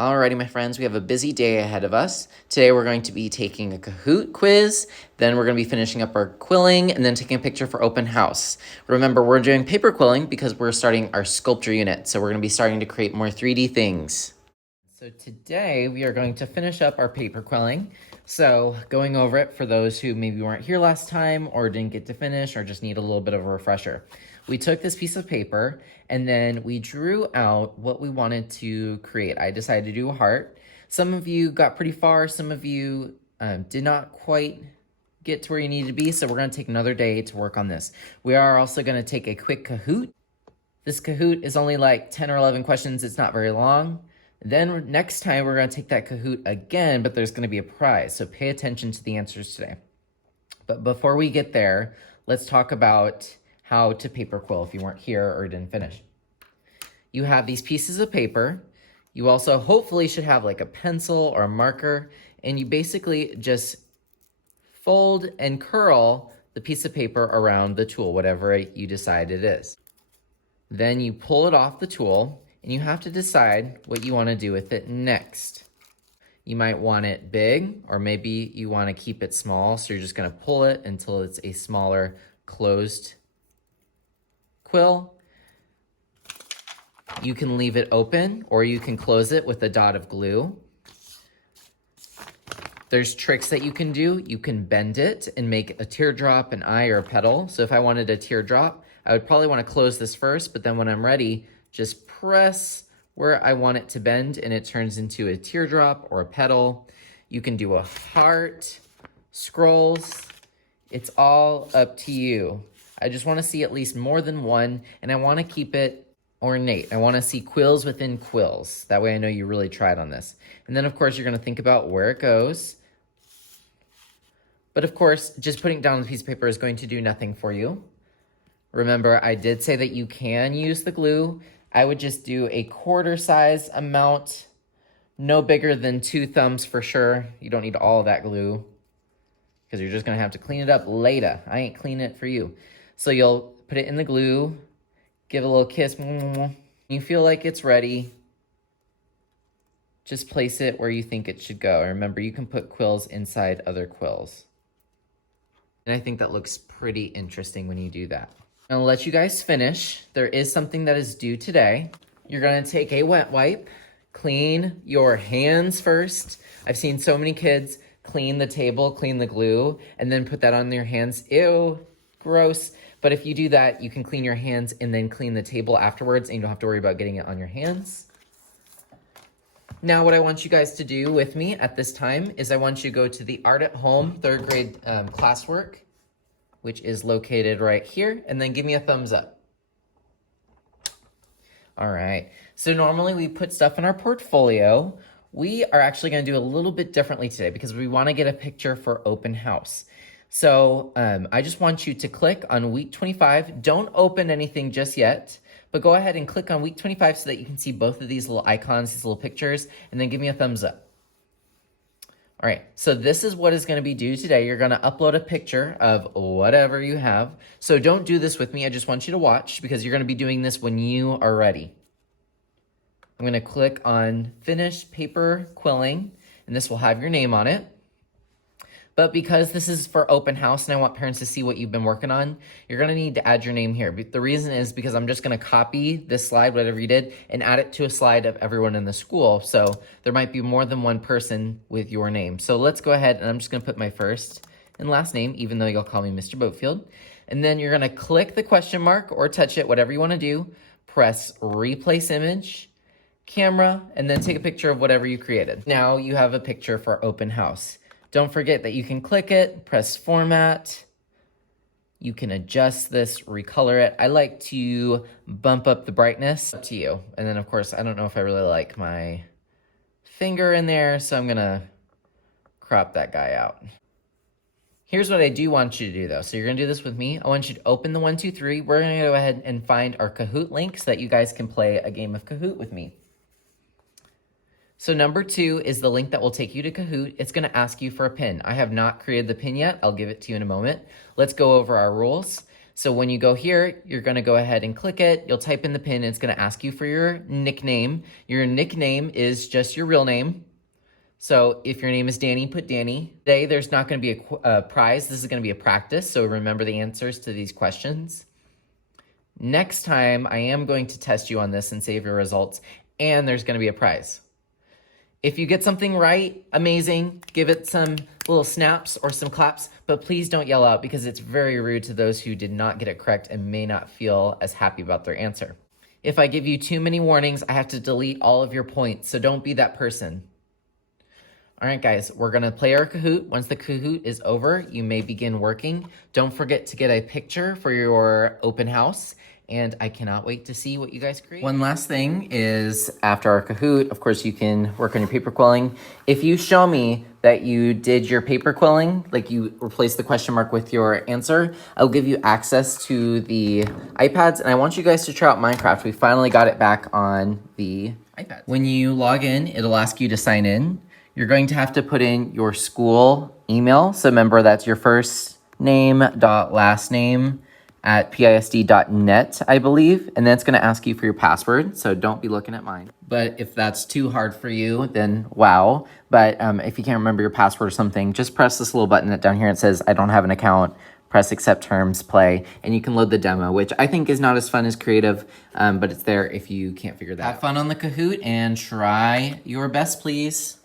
Alrighty, my friends, we have a busy day ahead of us. Today we're going to be taking a Kahoot quiz, then we're going to be finishing up our quilling, and then taking a picture for open house. Remember, we're doing paper quilling because we're starting our sculpture unit, so we're going to be starting to create more 3D things. So today we are going to finish up our paper quilling. So going over it for those who maybe weren't here last time or didn't get to finish or just need a little bit of a refresher. We took this piece of paper and then we drew out what we wanted to create. I decided to do a heart. Some of you got pretty far. Some of you did not quite get to where you needed to be. So we're going to take another day to work on this. We are also going to take a quick Kahoot. This Kahoot is only like 10 or 11 questions. It's not very long. Then next time we're going to take that Kahoot again, but there's going to be a prize. So pay attention to the answers today. But before we get there, let's talk about how to paper quill if you weren't here or didn't finish. You have these pieces of paper. You also hopefully should have like a pencil or a marker, and you basically just fold and curl the piece of paper around the tool, whatever you decide it is. Then you pull it off the tool, and you have to decide what you want to do with it next. You might want it big, or maybe you want to keep it small, so you're just going to pull it until it's a smaller closed quill. You can leave it open, or you can close it with a dot of glue. There's tricks that you can do. You can bend it and make a teardrop, an eye, or a petal. So if I wanted a teardrop, I would probably want to close this first, but then when I'm ready, just press where I want it to bend and it turns into a teardrop or a petal. You can do a heart, scrolls. It's all up to you. I just want to see at least more than one, and I want to keep it ornate. I want to see quills within quills. That way I know you really tried on this. And then of course you're going to think about where it goes. But of course, just putting it down on the piece of paper is going to do nothing for you. Remember, I did say that you can use the glue. I would just do a quarter size amount, no bigger than 2 thumbs for sure. You don't need all that glue because you're just gonna have to clean it up later. I ain't cleaning it for you. So you'll put it in the glue, give it a little kiss. You feel like it's ready. Just place it where you think it should go. Remember, you can put quills inside other quills. And I think that looks pretty interesting when you do that. I'm gonna let you guys finish. There is something that is due today. You're gonna take a wet wipe, clean your hands first. I've seen so many kids clean the table, clean the glue, and then put that on their hands. Ew, gross. But if you do that, you can clean your hands and then clean the table afterwards, and you don't have to worry about getting it on your hands. Now, what I want you guys to do with me at this time is I want you to go to the Art at Home 3rd grade classwork, which is located right here, and then give me a thumbs up. All right, so normally we put stuff in our portfolio. We are actually gonna do a little bit differently today because we wanna get a picture for open house. So I just want you to click on week 25. Don't open anything just yet, but go ahead and click on week 25 so that you can see both of these little icons, these little pictures, and then give me a thumbs up. All right, so this is what is going to be due today. You're going to upload a picture of whatever you have. So don't do this with me. I just want you to watch because you're going to be doing this when you are ready. I'm going to click on Finish Paper Quilling, and this will have your name on it. But because this is for open house and I want parents to see what you've been working on, you're going to need to add your name here. The reason is because I'm just going to copy this slide, whatever you did, and add it to a slide of everyone in the school. So there might be more than one person with your name. So let's go ahead and I'm just going to put my first and last name, even though you'll call me Mr. Boatfield. And then you're going to click the question mark or touch it, whatever you want to do. Press Replace Image, Camera, and then take a picture of whatever you created. Now you have a picture for open house. Don't forget that you can click it, press Format. You can adjust this, recolor it. I like to bump up the brightness, up to you. And then of course, I don't know if I really like my finger in there, so I'm gonna crop that guy out. Here's what I do want you to do though. So you're gonna do this with me. I want you to open the 1, 2, 3. We're gonna go ahead and find our Kahoot link so that you guys can play a game of Kahoot with me. So number 2 is the link that will take you to Kahoot. It's going to ask you for a pin. I have not created the pin yet. I'll give it to you in a moment. Let's go over our rules. So when you go here, you're gonna go ahead and click it. You'll type in the pin and it's gonna ask you for your nickname. Your nickname is just your real name. So if your name is Danny, put Danny. Today, there's not gonna be a prize. This is gonna be a practice. So remember the answers to these questions. Next time, I am going to test you on this and save your results, and there's gonna be a prize. If you get something right, amazing. Give it some little snaps or some claps, but please don't yell out because it's very rude to those who did not get it correct and may not feel as happy about their answer. If I give you too many warnings, I have to delete all of your points, so don't be that person. All right, guys, we're gonna play our Kahoot. Once the Kahoot is over, you may begin working. Don't forget to get a picture for your open house, and I cannot wait to see what you guys create. One last thing is after our Kahoot, of course, you can work on your paper quilling. If you show me that you did your paper quilling, like you replaced the question mark with your answer, I'll give you access to the iPads, and I want you guys to try out Minecraft. We finally got it back on the iPad. When you log in, it'll ask you to sign in. You're going to have to put in your school email. So remember, that's your first name dot last name at pisd.net, I believe. And then it's going to ask you for your password. So don't be looking at mine. But if that's too hard for you, then wow. But if you can't remember your password or something, just press this little button that down here. It says, I don't have an account. Press accept terms, play, and you can load the demo, which I think is not as fun as creative, but it's there if you can't figure that out. Have fun on the Kahoot and try your best, please.